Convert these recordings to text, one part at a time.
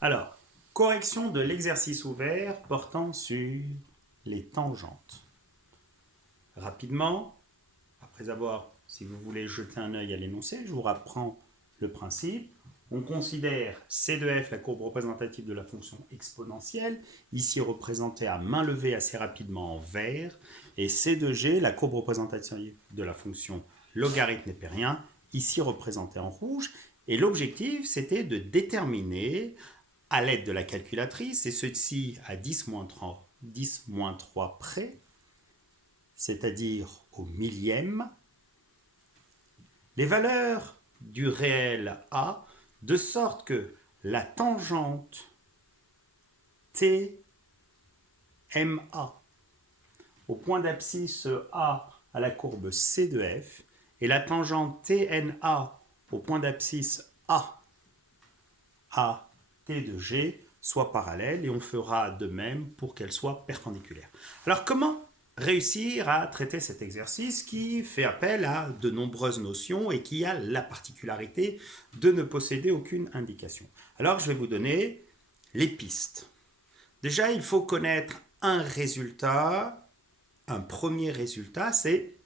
Alors, correction de l'exercice ouvert portant sur les tangentes. Rapidement, après avoir, si vous voulez jeter un œil à l'énoncé, je vous reprends le principe. On considère C de f la courbe représentative de la fonction exponentielle, ici représentée à main levée assez rapidement en vert, et C de g la courbe représentative de la fonction logarithme népérien, ici représentée en rouge. Et l'objectif, c'était de déterminer à l'aide de la calculatrice, et ceci à 10-3 près, c'est-à-dire au millième, les valeurs du réel A, de sorte que la tangente TMA au point d'abscisse A à la courbe C de F et la tangente TNA au point d'abscisse A à T de G soient parallèles, et on fera de même pour qu'elles soient perpendiculaires. Alors comment réussir à traiter cet exercice qui fait appel à de nombreuses notions et qui a la particularité de ne posséder aucune indication? Alors je vais vous donner les pistes. Déjà, il faut connaître un résultat. Un premier résultat, c'est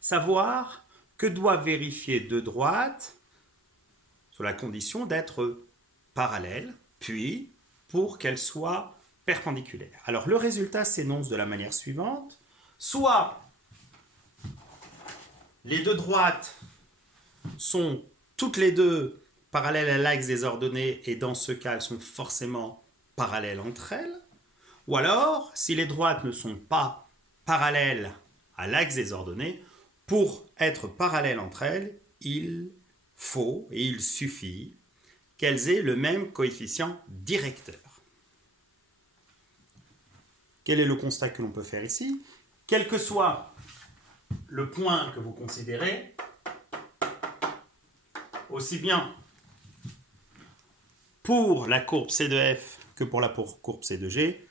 savoir que doit vérifier deux droites sur la condition d'être parallèles, puis pour qu'elles soient perpendiculaires. Alors le résultat s'énonce de la manière suivante. Soit les deux droites sont toutes les deux parallèles à l'axe des ordonnées, et dans ce cas elles sont forcément parallèles entre elles. Ou alors, si les droites ne sont pas parallèles à l'axe des ordonnées, pour être parallèles entre elles, il faut et il suffit qu'elles aient le même coefficient directeur. Quel est le constat que l'on peut faire ici? Quel que soit le point que vous considérez, aussi bien pour la courbe C de F que pour la courbe C de G,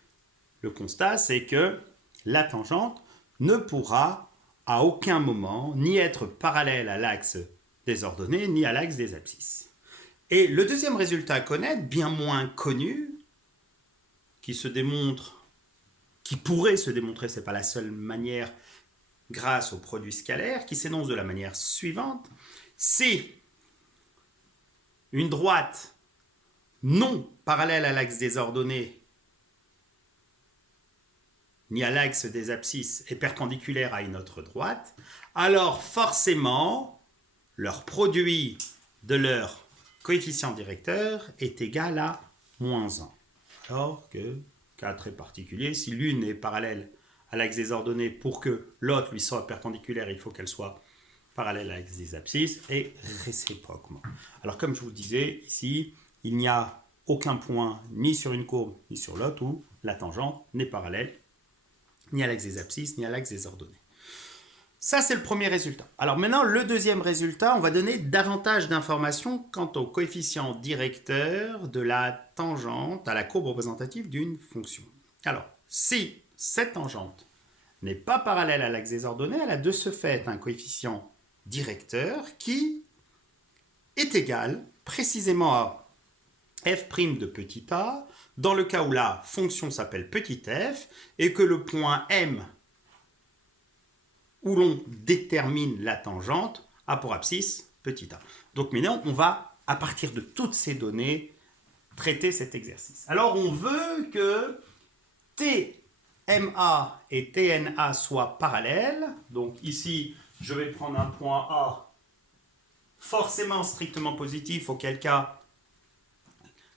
le constat c'est que la tangente ne pourra à aucun moment ni être parallèle à l'axe des ordonnées ni à l'axe des abscisses. Et le deuxième résultat à connaître, bien moins connu, qui pourrait se démontrer, ce n'est pas la seule manière grâce au produit scalaire, qui s'énonce de la manière suivante. Si une droite non parallèle à l'axe des ordonnées ni à l'axe des abscisses est perpendiculaire à une autre droite, alors forcément leur produit de leur coefficient directeur est égal à moins 1. Alors que, cas très particulier, si l'une est parallèle à l'axe des ordonnées, pour que l'autre lui soit perpendiculaire, il faut qu'elle soit parallèle à l'axe des abscisses, et réciproquement. Alors comme je vous disais, ici, il n'y a aucun point ni sur une courbe ni sur l'autre où la tangente n'est parallèle ni à l'axe des abscisses ni à l'axe des ordonnées. Ça, c'est le premier résultat. Alors maintenant, le deuxième résultat, on va donner davantage d'informations quant au coefficient directeur de la tangente à la courbe représentative d'une fonction. Alors, si cette tangente n'est pas parallèle à l'axe des ordonnées, elle a de ce fait un coefficient directeur qui est égal précisément à f' de petit a, dans le cas où la fonction s'appelle petit f, et que le point M où l'on détermine la tangente a pour abscisse petit a. Donc maintenant, on va, à partir de toutes ces données, traiter cet exercice. Alors, on veut que TMA et TNA soient parallèles. Donc ici, je vais prendre un point A forcément strictement positif, auquel cas,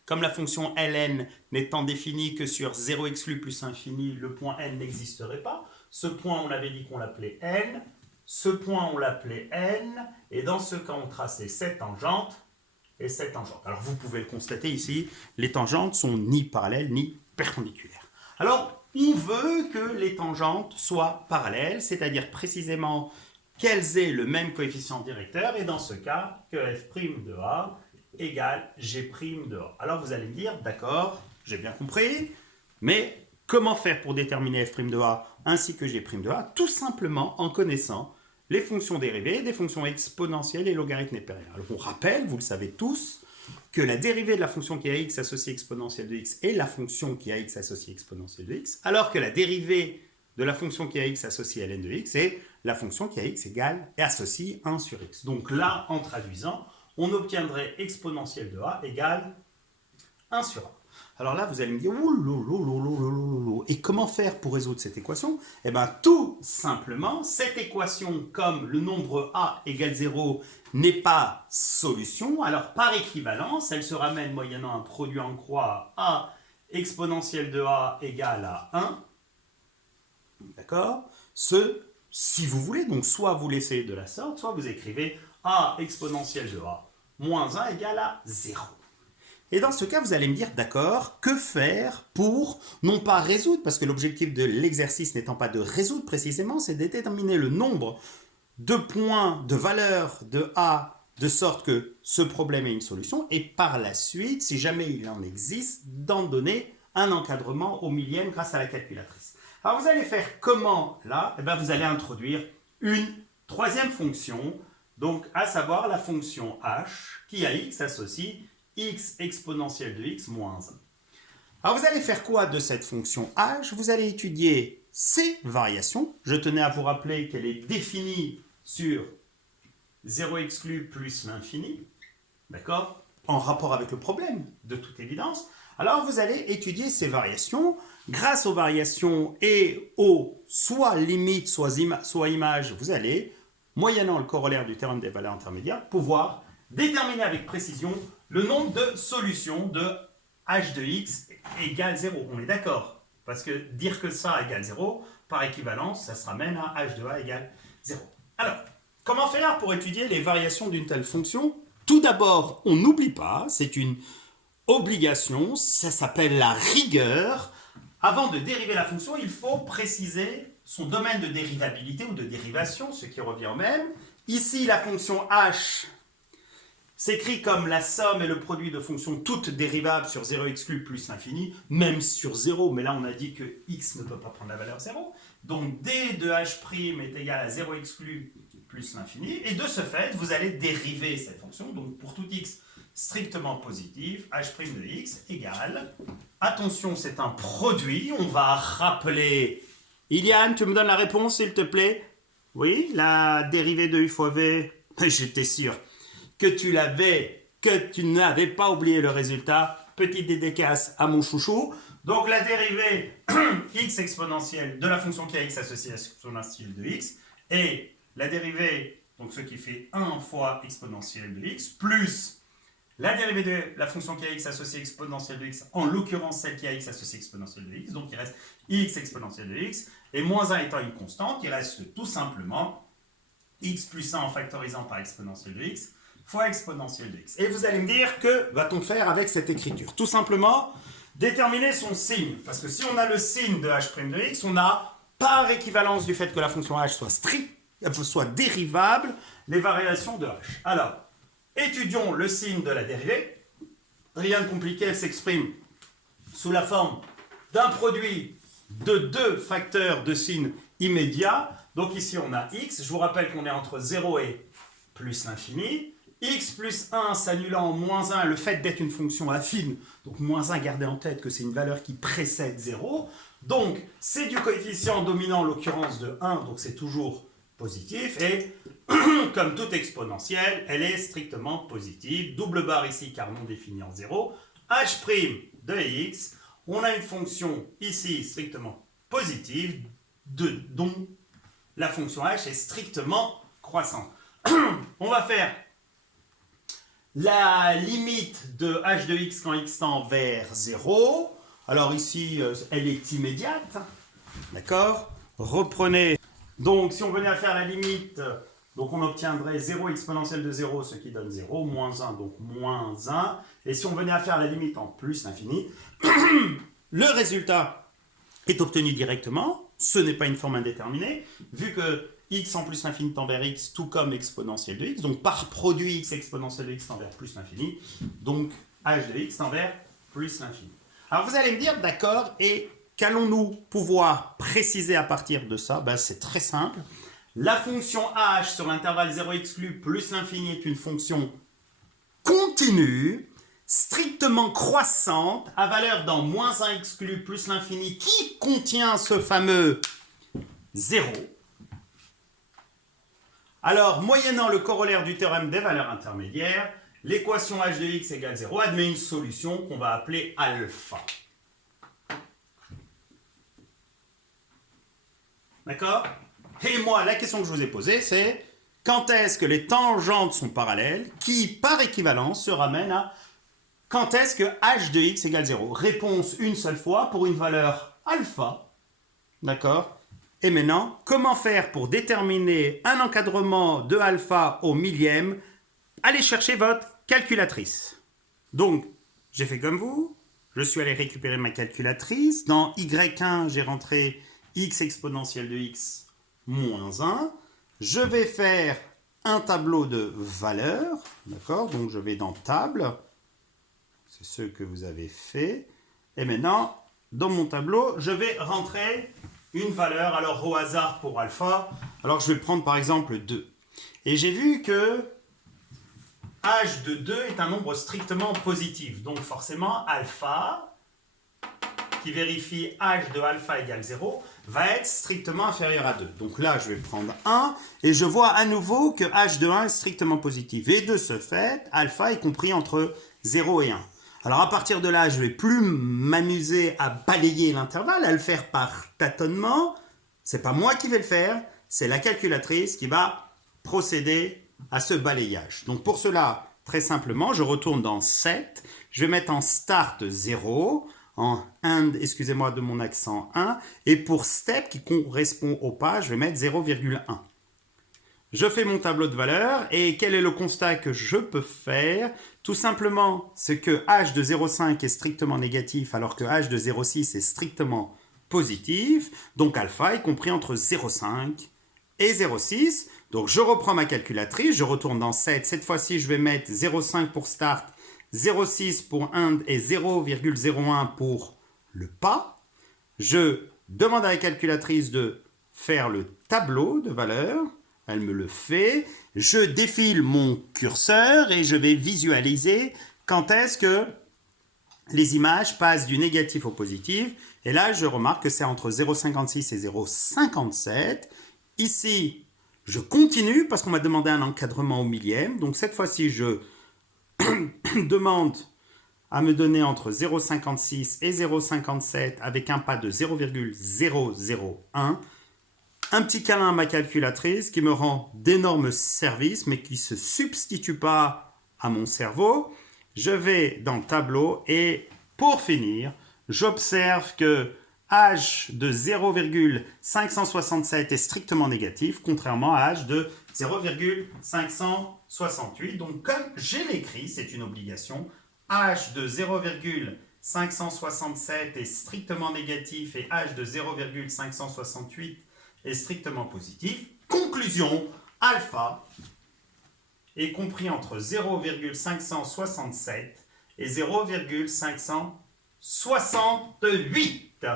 comme la fonction ln n'étant définie que sur 0 exclu plus infini, le point n n'existerait pas. Ce point, on avait dit qu'on l'appelait n. Ce point, on l'appelait n. Et dans ce cas, on traçait cette tangente et cette tangente. Alors, vous pouvez le constater ici, les tangentes sont ni parallèles ni perpendiculaires. Alors, on veut que les tangentes soient parallèles, c'est-à-dire précisément qu'elles aient le même coefficient directeur, et dans ce cas, que f' de a égale g' de a. Alors, vous allez me dire, d'accord, j'ai bien compris, mais comment faire pour déterminer f' de a ainsi que g' de a? Tout simplement en connaissant les fonctions dérivées des fonctions exponentielles et logarithmes népériens. Alors on rappelle, vous le savez tous, que la dérivée de la fonction qui a x associée exponentielle de x est la fonction qui a x associée exponentielle de x, alors que la dérivée de la fonction qui a x associée à ln de x est la fonction qui a x égale et associe 1 sur x. Donc là, en traduisant, on obtiendrait exponentielle de a égale 1 sur a. Alors là, vous allez me dire, et comment faire pour résoudre cette équation? Eh bien, tout simplement, cette équation, comme le nombre a égale 0 n'est pas solution, alors par équivalence, elle se ramène moyennant un produit en croix a exponentielle de a égale à 1. D'accord? Si vous voulez, donc soit vous laissez de la sorte, soit vous écrivez a exponentielle de a moins 1 égale à 0. Et dans ce cas, vous allez me dire, d'accord, que faire pour, non pas résoudre, parce que l'objectif de l'exercice n'étant pas de résoudre précisément, c'est de déterminer le nombre de points, de valeurs de A, de sorte que ce problème ait une solution, et par la suite, si jamais il en existe, d'en donner un encadrement au millième grâce à la calculatrice. Alors vous allez faire comment là? Eh bien, vous allez introduire une troisième fonction, donc à savoir la fonction h, qui à x associe x exponentielle de x moins 1. Alors vous allez faire quoi de cette fonction h? Vous allez étudier ses variations. Je tenais à vous rappeler qu'elle est définie sur 0 exclu plus l'infini, d'accord? En rapport avec le problème, de toute évidence. Alors vous allez étudier ces variations. Grâce aux variations et aux soit limites, soit images, vous allez, moyennant le corollaire du théorème des valeurs intermédiaires, pouvoir déterminer avec précision le nombre de solutions de h de x égale 0. On est d'accord? Parce que dire que ça égale 0, par équivalence, ça se ramène à h de a égale 0. Alors, comment faire pour étudier les variations d'une telle fonction? Tout d'abord, on n'oublie pas, c'est une obligation, ça s'appelle la rigueur. Avant de dériver la fonction, il faut préciser son domaine de dérivabilité ou de dérivation, ce qui revient au même. Ici, la fonction h s'écrit comme la somme et le produit de fonctions toutes dérivables sur 0 exclu plus l'infini, même sur 0, mais là on a dit que x ne peut pas prendre la valeur 0. Donc d de h' est égal à 0 exclu plus l'infini, et de ce fait, vous allez dériver cette fonction. Donc pour tout x strictement positif, h' de x égale, attention c'est un produit, on va rappeler, Iliane, tu me donnes la réponse s'il te plaît? Oui, la dérivée de u fois v, j'étais sûr que tu n'avais pas oublié le résultat. Petite dédicace à mon chouchou. Donc la dérivée x exponentielle de la fonction qui a x associée à exponentielle de x, et la dérivée, donc ce qui fait 1 fois exponentielle de x, plus la dérivée de la fonction qui a x associée à exponentielle de x, en l'occurrence celle qui a x associée à exponentielle de x, donc il reste x exponentielle de x, et moins 1 étant une constante, il reste tout simplement x plus 1 en factorisant par exponentielle de x, fois exponentielle de x. Et vous allez me dire, que va-t-on faire avec cette écriture? Tout simplement, déterminer son signe. Parce que si on a le signe de h' de x, on a, par équivalence du fait que la fonction h soit stricte, soit dérivable, les variations de h. Alors, étudions le signe de la dérivée. Rien de compliqué, elle s'exprime sous la forme d'un produit de deux facteurs de signes immédiats. Donc ici, on a x. Je vous rappelle qu'on est entre 0 et plus l'infini. X plus 1 s'annulant en moins 1, le fait d'être une fonction affine, donc moins 1, gardez en tête que c'est une valeur qui précède 0. Donc, c'est du coefficient dominant, en l'occurrence de 1, donc c'est toujours positif. Et comme toute exponentielle, elle est strictement positive. Double barre ici, car non définie en 0. H' de x, on a une fonction ici strictement positive, dont la fonction h est strictement croissante. On va faire la limite de h de x quand x tend vers 0. Alors ici, elle est immédiate. D'accord? Reprenez. Donc, si on venait à faire la limite, donc on obtiendrait 0 exponentielle de 0, ce qui donne 0, moins 1, donc moins 1. Et si on venait à faire la limite en plus l'infini, le résultat est obtenu directement. Ce n'est pas une forme indéterminée, vu que x en plus l'infini tend vers x, tout comme exponentielle de x. Donc par produit, x exponentielle de x tend vers plus l'infini. Donc h de x tend vers plus l'infini. Alors vous allez me dire, d'accord, et qu'allons-nous pouvoir préciser à partir de ça? Ben, c'est très simple. La fonction h sur l'intervalle 0 exclu plus l'infini est une fonction continue. strictement croissante à valeur dans moins 1 exclu plus l'infini qui contient ce fameux 0. Alors, moyennant le corollaire du théorème des valeurs intermédiaires, l'équation h de x égale 0 admet une solution qu'on va appeler alpha. D'accord? Et moi, la question que je vous ai posée, c'est quand est-ce que les tangentes sont parallèles qui, par équivalence, se ramènent à quand est-ce que h de x égale 0? Réponse une seule fois pour une valeur alpha. D'accord? Et maintenant, comment faire pour déterminer un encadrement de alpha au millième? Allez chercher votre calculatrice. Donc, j'ai fait comme vous. Je suis allé récupérer ma calculatrice. Dans y1, j'ai rentré x exponentielle de x moins 1. Je vais faire un tableau de valeurs. D'accord? Donc, je vais dans table. C'est ce que vous avez fait. Et maintenant, dans mon tableau, je vais rentrer une valeur, alors au hasard pour alpha. Alors je vais prendre par exemple 2. Et j'ai vu que h de 2 est un nombre strictement positif. Donc forcément, alpha, qui vérifie h de alpha égale 0, va être strictement inférieur à 2. Donc là, je vais prendre 1, et je vois à nouveau que h de 1 est strictement positif. Et de ce fait, alpha est compris entre 0 et 1. Alors à partir de là, je ne vais plus m'amuser à balayer l'intervalle, à le faire par tâtonnement. Ce n'est pas moi qui vais le faire, c'est la calculatrice qui va procéder à ce balayage. Donc pour cela, très simplement, je retourne dans 7, je vais mettre en start 0, en end, excusez-moi de mon accent 1, et pour step qui correspond au pas, je vais mettre 0,1. Je fais mon tableau de valeurs et quel est le constat que je peux faire? Tout simplement, c'est que h de 0,5 est strictement négatif alors que h de 0,6 est strictement positif. Donc alpha est compris entre 0,5 et 0,6. Donc je reprends ma calculatrice, je retourne dans 7. Cette fois-ci, je vais mettre 0,5 pour start, 0,6 pour end et 0,01 pour le pas. Je demande à la calculatrice de faire le tableau de valeurs. Elle me le fait. Je défile mon curseur et je vais visualiser quand est-ce que les images passent du négatif au positif. Et là, je remarque que c'est entre 0,56 et 0,57. Ici, je continue parce qu'on m'a demandé un encadrement au millième. Donc cette fois-ci, je demande à me donner entre 0,56 et 0,57 avec un pas de 0,001. Un petit câlin à ma calculatrice qui me rend d'énormes services, mais qui ne se substitue pas à mon cerveau. Je vais dans le tableau et pour finir, j'observe que h de 0,567 est strictement négatif, contrairement à h de 0,568. Donc comme j'ai l'écrit, c'est une obligation, h de 0,567 est strictement négatif et h de 0,568 est strictement positif. Conclusion, alpha est compris entre 0,567 et 0,568.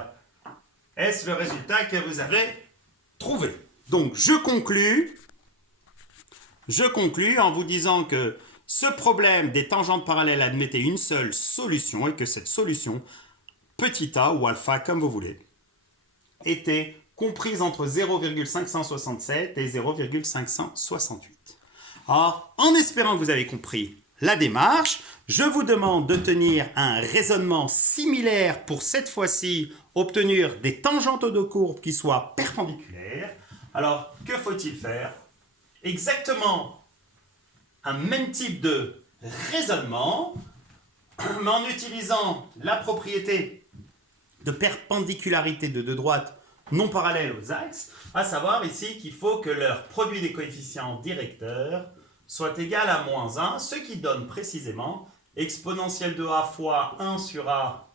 Est-ce le résultat que vous avez trouvé? Donc, je conclus en vous disant que ce problème des tangentes parallèles admettait une seule solution et que cette solution, petit a ou alpha, comme vous voulez, était comprise entre 0,567 et 0,568. Alors, en espérant que vous avez compris la démarche, je vous demande de tenir un raisonnement similaire pour cette fois-ci obtenir des tangentes de courbes qui soient perpendiculaires. Alors, que faut-il faire? Exactement un même type de raisonnement, mais en utilisant la propriété de perpendicularité de deux droites non parallèles aux axes, à savoir ici qu'il faut que leur produit des coefficients directeurs soit égal à moins 1, ce qui donne précisément exponentielle de a fois 1 sur a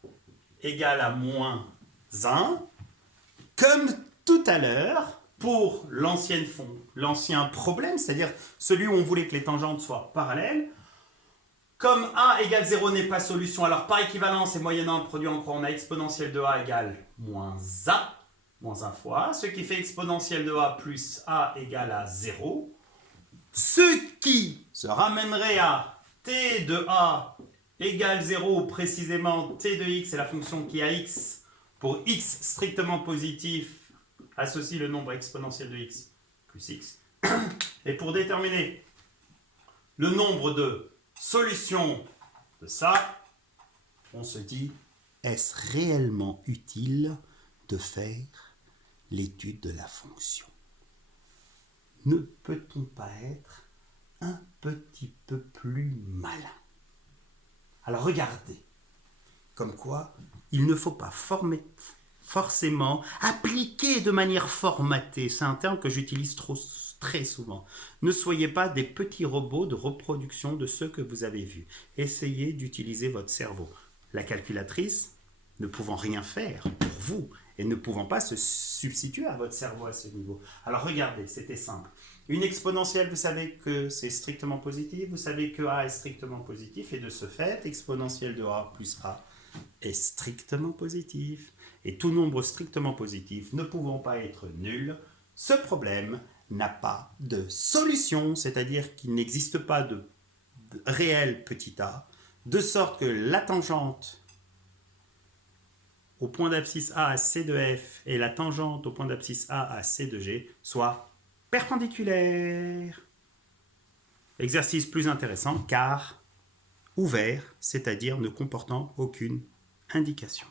égale à moins 1, comme tout à l'heure pour l'ancien problème, c'est-à-dire celui où on voulait que les tangentes soient parallèles. Comme a égale 0 n'est pas solution, alors par équivalence et moyennant un produit en croix, on a exponentielle de a égale moins 1 fois, ce qui fait exponentielle de a plus a égale à 0, ce qui se ramènerait à t de a égale 0, précisément t de x est la fonction qui a x. Pour x strictement positif, associe le nombre exponentiel de x plus x. Et pour déterminer le nombre de solutions de ça, on se dit, est-ce réellement utile de faire l'étude de la fonction? Ne peut-on pas être un petit peu plus malin? Alors regardez, comme quoi il ne faut pas forcément appliquer de manière formatée. C'est un terme que j'utilise très souvent. Ne soyez pas des petits robots de reproduction de ce que vous avez vu. Essayez d'utiliser votre cerveau. La calculatrice, ne pouvant rien faire pour vous et ne pouvant pas se substituer à votre cerveau à ce niveau. Alors regardez, c'était simple. Une exponentielle, vous savez que c'est strictement positif, vous savez que a est strictement positif, et de ce fait, exponentielle de a plus a est strictement positif. Et tout nombre strictement positif ne pouvant pas être nul, ce problème n'a pas de solution, c'est-à-dire qu'il n'existe pas de réel petit a, de sorte que la tangente au point d'abscisse A à C de F et la tangente au point d'abscisse A à C de G soient perpendiculaires. Exercice plus intéressant car ouvert, c'est-à-dire ne comportant aucune indication.